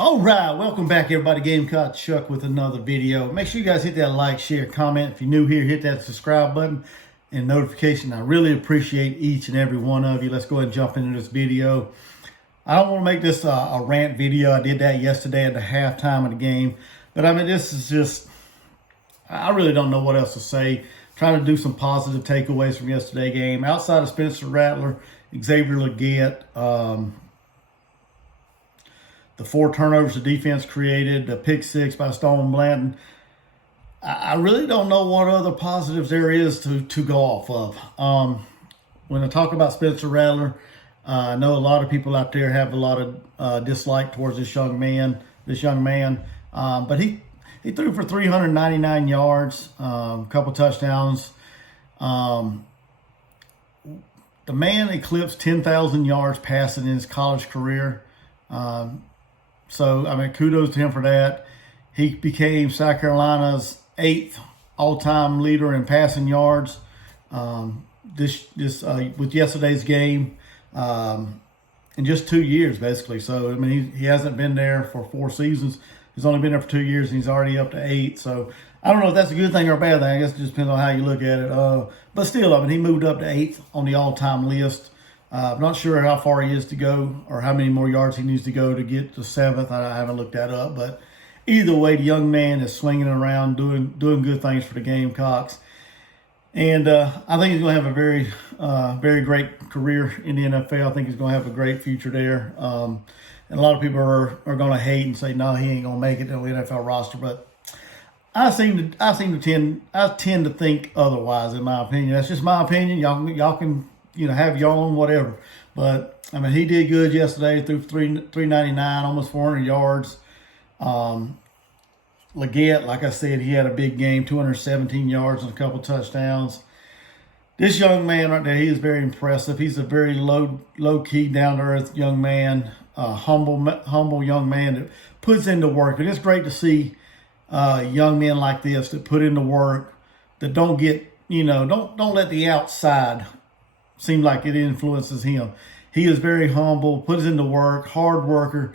All right, welcome back everybody. Gamecock Chuck with another video. Make sure you guys hit that like, share, comment. If you're new here, hit that subscribe button and notification. I really appreciate each and every one of you. Let's go ahead and jump into this video. I don't want to make this a rant video. I did that yesterday at the halftime of the game. But I mean, this is just, I really don't know what else to say. Trying to do some positive takeaways from yesterday's game. Outside of Spencer Rattler, Xavier Legette, the 4 turnovers the defense created, the pick 6 by Stone Blanton. I really don't know what other positives there is to go off of. When I talk about Spencer Rattler, I know a lot of people out there have a lot of dislike towards this young man. But he threw for 399 yards, a couple touchdowns. The man eclipsed 10,000 yards passing in his college career. So, I mean, kudos to him for that. He became South Carolina's 8th all-time leader in passing yards with yesterday's game in just 2 years, basically. So, I mean, he hasn't been there for 4 seasons. He's only been there for 2 years, and he's already up to 8. So, I don't know if that's a good thing or a bad thing. I guess it just depends on how you look at it. But still, I mean, he moved up to 8th on the all-time list. I'm not sure how far he is to go or how many more yards he needs to go to get to 7th. I haven't looked that up. But either way, the young man is swinging around, doing good things for the Gamecocks. And I think he's going to have a very great career in the NFL. I think he's going to have a great future there. And a lot of people are going to hate and say, no, he ain't going to make it to the NFL roster. But I tend to think otherwise, in my opinion. That's just my opinion. Y'all can have your own whatever. But, I mean, he did good yesterday, threw 399, almost 400 yards. Legette, like I said, he had a big game, 217 yards and a couple touchdowns. This young man right there, he is very impressive. He's a very low-key, down-to-earth young man, humble young man that puts into work. And it's great to see young men like this that put into work, that don't get, don't let the outside seem like it influences him. He is very humble, puts into work, hard worker,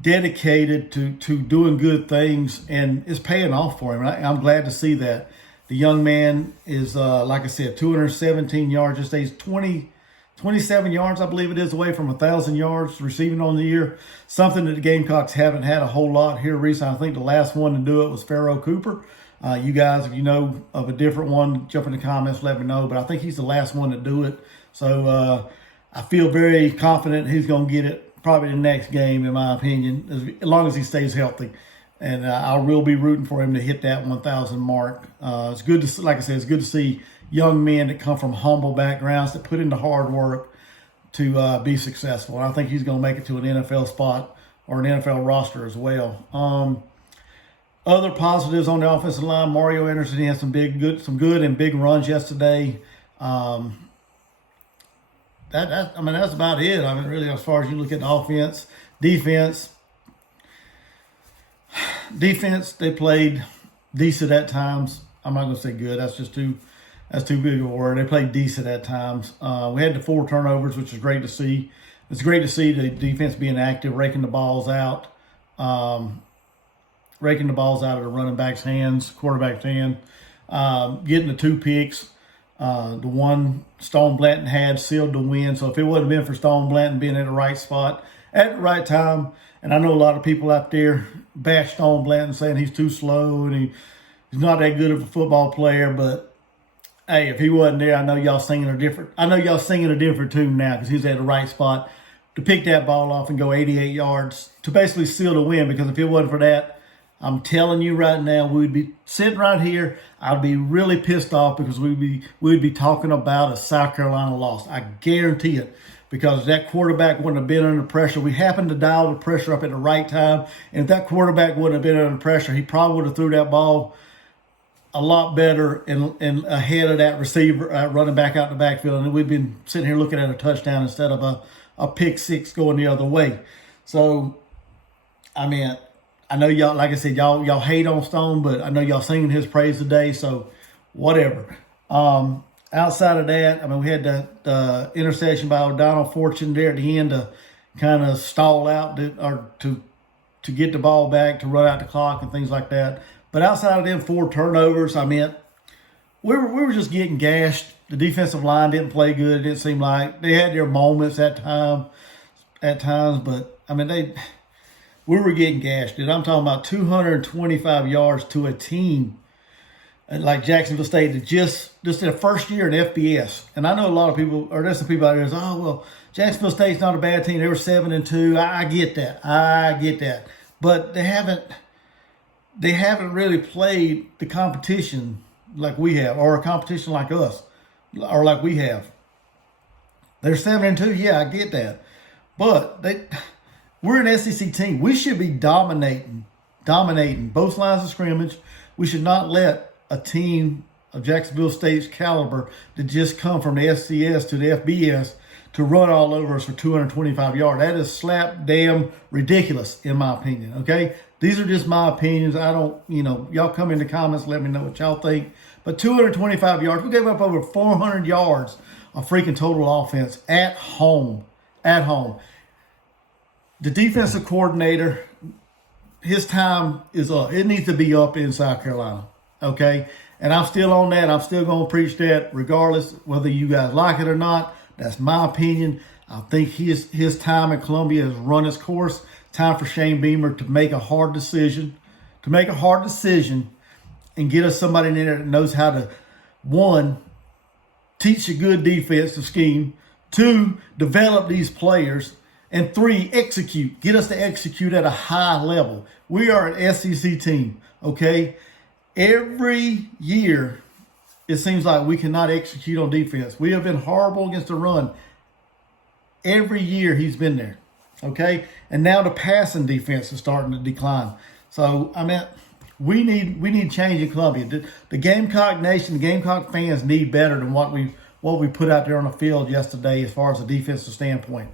dedicated to doing good things, and it's paying off for him. I'm glad to see that. The young man is, like I said, 217 yards. Just stays 27 yards, I believe it is, away from 1,000 yards receiving on the year. Something that the Gamecocks haven't had a whole lot here recently. I think the last one to do it was Pharaoh Cooper. You guys, if you know of a different one, jump in the comments, let me know. But I think he's the last one to do it. So I feel very confident he's going to get it probably the next game, in my opinion, as long as he stays healthy. And I will be rooting for him to hit that 1,000 mark. It's good to, like I said, it's good to see young men that come from humble backgrounds that put into hard work to be successful. And I think he's going to make it to an NFL spot or an NFL roster as well. Other positives on the offensive line: Mario Anderson, he had some good and big runs yesterday. That's about it. I mean, really, as far as you look at the offense, defense, they played decent at times. I'm not going to say good. That's too big of a word. They played decent at times. We had the 4 turnovers, which is great to see. It's great to see the defense being active, raking the balls out of the running back's hands, quarterback's hand, getting the 2 picks. The one Stone Blanton had sealed the win. So if it wouldn't have been for Stone Blanton being in the right spot at the right time, and I know a lot of people out there bash Stone Blanton saying he's too slow and he's not that good of a football player. But hey, if he wasn't there, I know y'all singing a different tune now, because he's at the right spot to pick that ball off and go 88 yards to basically seal the win. Because if it wasn't for that, I'm telling you right now, we'd be sitting right here. I'd be really pissed off, because we'd be talking about a South Carolina loss. I guarantee it, because that quarterback wouldn't have been under pressure. We happened to dial the pressure up at the right time, and if that quarterback wouldn't have been under pressure, he probably would have threw that ball a lot better and ahead of that receiver running back out the backfield, and we'd been sitting here looking at a touchdown instead of a pick 6 going the other way. So, I mean, I know y'all, like I said, y'all hate on Stone, but I know y'all singing his praise today, so whatever. Outside of that, I mean, we had the interception by O'Donnell Fortune there at the end to kind of stall out or to to get the ball back, to run out the clock and things like that. But outside of them 4 turnovers, I mean, we were just getting gashed. The defensive line didn't play good. It didn't seem like they had their moments at times, but I mean we were getting gashed. Dude, I'm talking about 225 yards to a team like Jacksonville State that just their first year in FBS. And I know a lot of people, or there's some people out there that say, oh, well, Jacksonville State's not a bad team. They were 7-2. I get that. But they haven't really played the competition like we have, or a competition like us, or like we have. They're 7-2. Yeah, I get that. But we're an SEC team. We should be dominating both lines of scrimmage. We should not let a team of Jacksonville State's caliber that just come from the FCS to the FBS to run all over us for 225 yards. That is slap damn ridiculous, in my opinion, okay? These are just my opinions. I don't, y'all come in the comments, let me know what y'all think. But 225 yards, we gave up over 400 yards of freaking total offense at home. The defensive coordinator, his time is up. It needs to be up in South Carolina, okay? And I'm still on that. I'm still going to preach that regardless whether you guys like it or not. That's my opinion. I think his time in Columbia has run its course. Time for Shane Beamer to make a hard decision. And get us somebody in there that knows how to, 1, teach a good defensive scheme, 2, develop these players, and 3, execute. Get us to execute at a high level. We are an SEC team, okay? Every year, it seems like we cannot execute on defense. We have been horrible against the run. Every year he's been there, okay? And now the passing defense is starting to decline. So, I mean, we need change in Columbia. The Gamecock Nation, the Gamecock fans need better than what we put out there on the field yesterday as far as a defensive standpoint,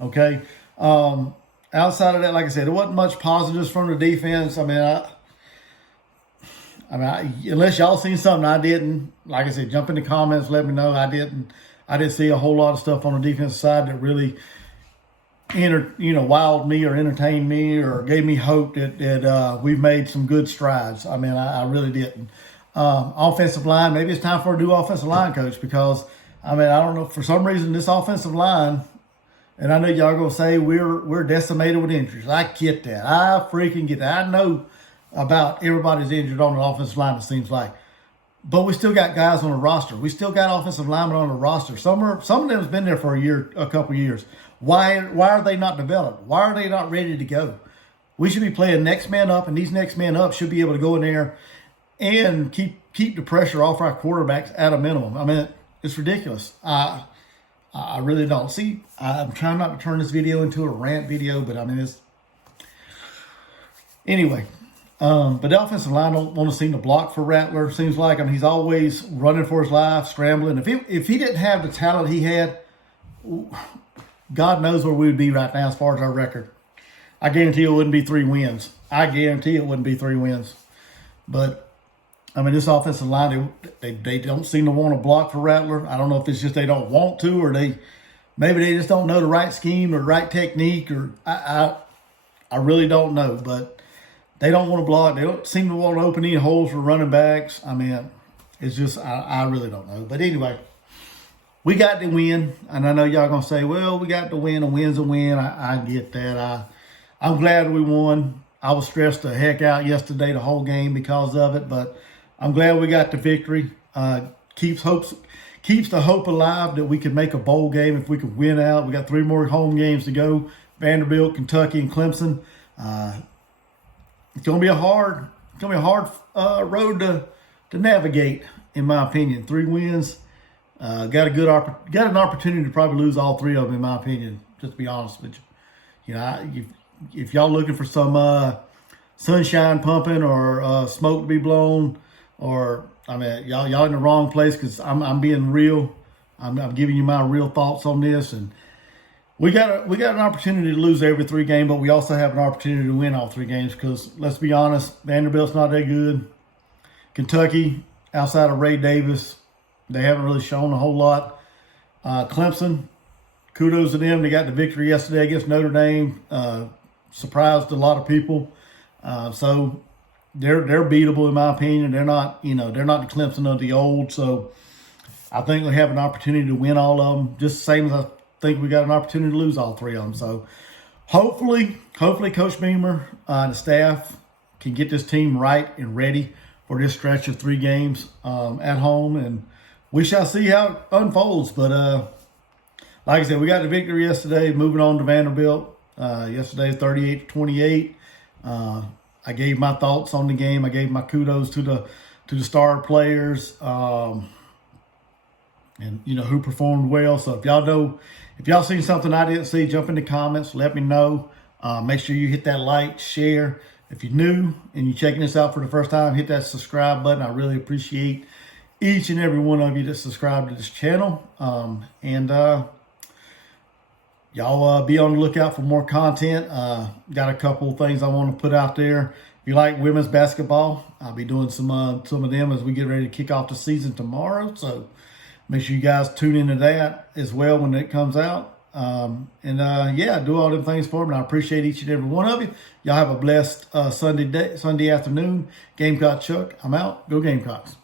okay? Outside of that, like I said, there wasn't much positives from the defense. I mean, unless y'all seen something I didn't, like I said, jump in the comments, let me know. I didn't see a whole lot of stuff on the defensive side that really wowed me or entertained me or gave me hope that we've made some good strides. I mean, I really didn't. Offensive line, maybe it's time for a new offensive line coach because, I mean, I don't know, for some reason this offensive line, and I know y'all going to say we're decimated with injuries. I get that. I freaking get that. I know about everybody's injured on the offensive line, it seems like. But we still got guys on the roster. We still got offensive linemen on the roster. Some of them has been there for a couple of years. Why are they not developed? Why are they not ready to go? We should be playing next man up, and these next man up should be able to go in there and keep the pressure off our quarterbacks at a minimum. I mean, it's ridiculous. I really don't. See, I'm trying not to turn this video into a rant video, but I mean, it's... Anyway... but the offensive line don't want to seem to block for Rattler. Seems like, I mean, he's always running for his life, scrambling. If he didn't have the talent he had, God knows where we would be right now as far as our record. I guarantee it wouldn't be 3 wins. But, I mean, this offensive line, they don't seem to want to block for Rattler. I don't know if it's just they don't want to, or maybe they just don't know the right scheme or right technique, or I really don't know, but they don't want to block. They don't seem to want to open any holes for running backs. I mean, it's just, I really don't know. But anyway, we got the win. And I know y'all going to say, well, we got the win. A win's a win. I get that. I'm glad we won. I was stressed the heck out yesterday, the whole game, because of it. But I'm glad we got the victory. Keeps the hope alive that we could make a bowl game if we could win out. We got 3 more home games to go. Vanderbilt, Kentucky, and Clemson. It's going to be a hard road to navigate, in my opinion. 3 wins, got an opportunity to probably lose all 3 of them, in my opinion. Just to be honest with you, if y'all looking for some sunshine pumping or smoke to be blown, or I mean, y'all in the wrong place, because I'm being real. I'm giving you my real thoughts on this, and we got an opportunity to lose every 3 games, but we also have an opportunity to win all 3 games, because let's be honest, Vanderbilt's not that good. Kentucky, outside of Ray Davis, they haven't really shown a whole lot. Clemson, kudos to them. They got the victory yesterday against Notre Dame. surprised a lot of people. So they're beatable in my opinion. They're not the Clemson of the old. So I think we have an opportunity to win all of them, just the same as I think we got an opportunity to lose all 3 of them. So hopefully Coach Beamer and the staff can get this team right and ready for this stretch of 3 games at home, and we shall see how it unfolds. But like I said, we got the victory yesterday. Moving on to Vanderbilt. Yesterday, 38-28. I gave my thoughts on the game. I gave my kudos to the star players, and who performed well. So if y'all seen something I didn't see, jump in the comments. Let me know. Make sure you hit that like, share. If you're new and you're checking this out for the first time, hit that subscribe button. I really appreciate each and every one of you that subscribe to this channel. Y'all be on the lookout for more content. Got a couple of things I want to put out there. If you like women's basketball, I'll be doing some of them as we get ready to kick off the season tomorrow. So make sure you guys tune into that as well when it comes out. Do all them things for me. And I appreciate each and every one of you. Y'all have a blessed Sunday afternoon. Gamecock Chuck, I'm out. Go Gamecocks.